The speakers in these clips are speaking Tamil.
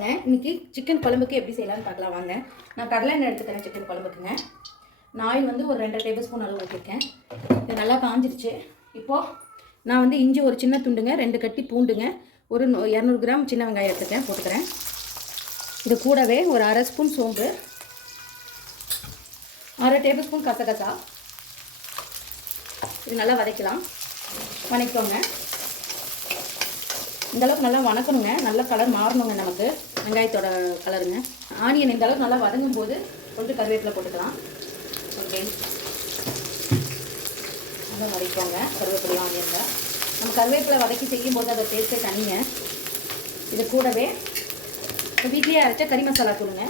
இன்னைக்கு சிக்கன் குழம்புக்கு எப்படி செய்யலாம்னு பார்க்கலாம். வாங்க. நான் கடலை எண்ணெய் எடுத்துக்கிறேன் சிக்கன் குழம்புக்குங்க. நான் ஆயில் வந்து ஒரு ரெண்டரை டேபிள் ஸ்பூன் அளவு ஊற்றிருக்கேன் இது நல்லா காஞ்சிருச்சு. இப்போது நான் வந்து இஞ்சி ஒரு சின்ன துண்டுங்க ரெண்டு கட்டி பூண்டுங்க ஒரு நூ- இரநூறு கிராம் சின்ன வெங்காயம் எடுத்துக்கிறேன் போட்டுக்கிறேன். இது கூடவே ஒரு அரை ஸ்பூன் சோம்பு அரை டேபிள் ஸ்பூன் கசகசா. இது நல்லா வதக்கலாம். வதக்கோங்க இந்தளவுக்கு நல்லா வணக்கணுங்க. நல்ல கலர் மாறணுங்க நமக்கு. வெங்காயத்தோட கலருங்க ஆனியன் இந்த அளவுக்கு நல்லா வதங்கும் போது கொஞ்சம் கருவேப்பிலை போட்டுக்கலாம். ஓகே நல்லா வதக்கிக்கோங்க கருவேப்பிலை ஆனியனில் நம்ம கருவேப்பிலை வதக்கி செய்யும் போது டேஸ்ட்டே தனிங்க. இது கூடவே இப்போ வீட்லேயே அரைச்ச கறி மசாலா தூளுங்க.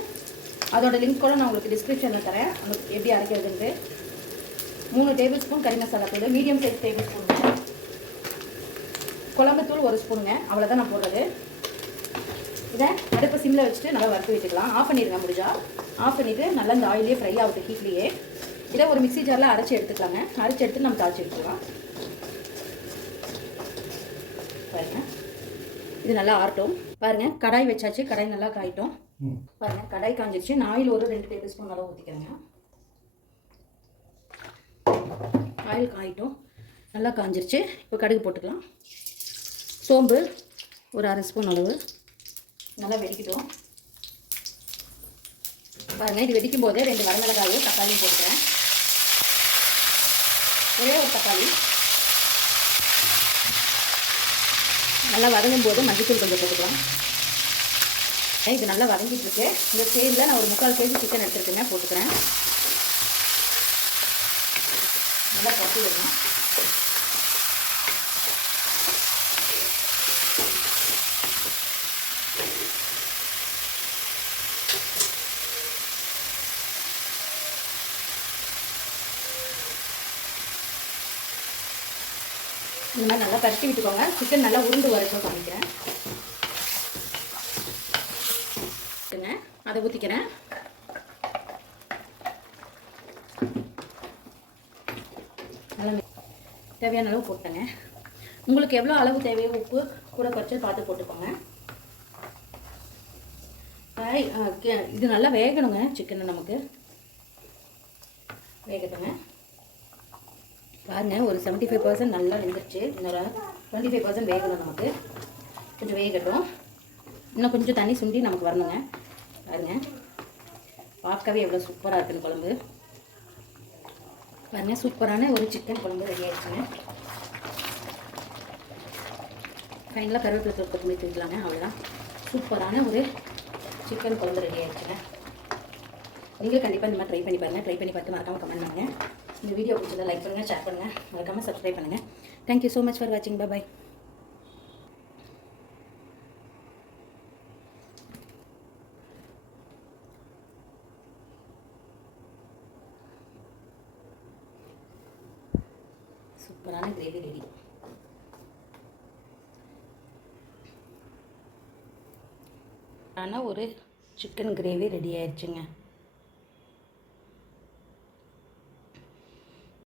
அதோட லிங்க் கூட நான் உங்களுக்கு டிஸ்கிரிப்ஷனில் தரேன். உங்களுக்கு எப்படி அரைக்கிறதுன்ட்டு. மூணு டேபிள் ஸ்பூன் கறி மசாலா தூள் மீடியம் சைஸ் டேபிள் ஸ்பூனுங்க குழம்புத்தூள் ஒரு ஸ்பூனுங்க அவ்வளோதான் நான் போடுறது. இதை அடுப்பு சிம்மில் வச்சுட்டு நல்லா வறுத்து வச்சுக்கலாம். ஆஃப் பண்ணிடுங்க முடிஞ்சா. ஆஃப் பண்ணிவிட்டு நல்லா இந்த ஆயிலே ஃப்ரை ஆகட்டும் ஹீட்லேயே இதை ஒரு மிக்ஸி ஜாரில் அரைச்சி எடுத்துக்கலாங்க. அரைச்சி எடுத்து நம்ம தாளிச்சு எடுத்துக்கலாம். பாருங்க. இது நல்லா ஆறட்டும். பாருங்க கடாய் வச்சாச்சு. கடாய் நல்லா காயிட்டும். பாருங்க கடாய் காஞ்சிருச்சு. நான் ஆயில் ஒரு ரெண்டு டேபிள் ஸ்பூன் அளவு ஊற்றிக்கிறேங்க ஆயில் காயிட்டும். நல்லா காஞ்சிருச்சு. இப்போ கடுகு போட்டுக்கலாம். சோம்பு ஒரு அரை ஸ்பூன் அளவு. நல்லா வெடிக்கட்டும். பாருங்க இது வெடிக்கும் போதே ரெண்டு வரமிளகாயும் தக்காளியும் போட்டுக்கிறேன். ஒரே ஒரு தக்காளி. நல்லா வதங்கும் போது மஞ்சத்தூள் கொஞ்சம் போட்டுக்கலாம். இது நல்லா வதங்கிட்டு இருக்கு இந்த ஸ்டேஜில் நான் ஒரு முக்கால் கேஜி சிக்கன் எடுத்துருக்கேங்க போட்டுக்கிறேன். நல்லா கட்டி விடணும் இந்த மாதிரி நல்லா பறித்து விட்டுக்கோங்க. சிக்கன் நல்லா உருண்டு வரைக்கும் காமிக்கிறேன் அதை ஊற்றிக்கிறேன் தேவையான அளவு போட்டேங்க உங்களுக்கு எவ்வளோ அளவு தேவையோ உப்பு கூட குறைச்சி பார்த்து போட்டுக்கோங்க. கே- இது நல்லா வேகணுங்க சிக்கனை நமக்கு. வேகட்டுங்க. பாருங்க ஒரு செவன்ட்டி ஃபைவ் பர்சன்ட் நல்லா வெந்துருச்சு. இன்னொரு டுவெண்ட்டி ஃபைவ் பர்சன்ட் வேகணும் நமக்கு. கொஞ்சம் வேகட்டும். இன்னும் கொஞ்சம் தண்ணி சுண்டி நமக்கு வரணுங்க. பாருங்க. பார்க்கவே எவ்வளோ சூப்பராக இருக்குன்னு குழம்பு. பாருங்க சூப்பரான ஒரு சிக்கன் குழம்பு ரெடி ஆயிடுச்சுங்க. ஃபைனலாக கருவேப்பிலை தூள் கொத்தமல்லி தூக்கலாங்க அவ்வளோதான் சூப்பரான ஒரு சிக்கன் குழம்பு ரெடி ஆயிடுச்சுங்க. நீங்கள் கண்டிப்பாக இந்த மாதிரி ட்ரை பண்ணி பாருங்கள் ட்ரை பண்ணி பார்த்து மறக்காமல் கமெண்ட் பண்ணுங்கள் இந்த வீடியோ பிடிச்சதை லைக் பண்ணுங்கள் ஷேர் பண்ணுங்கள் மறக்காமல் சப்ஸ்கிரைப் பண்ணுங்கள் தேங்க்யூ ஸோ மச் ஃபார் வாட்சிங் பாய் சூப்பரான கிரேவி ரெடி ஆனால் ஒரு சிக்கன் கிரேவி ரெடி ஆயிடுச்சுங்க.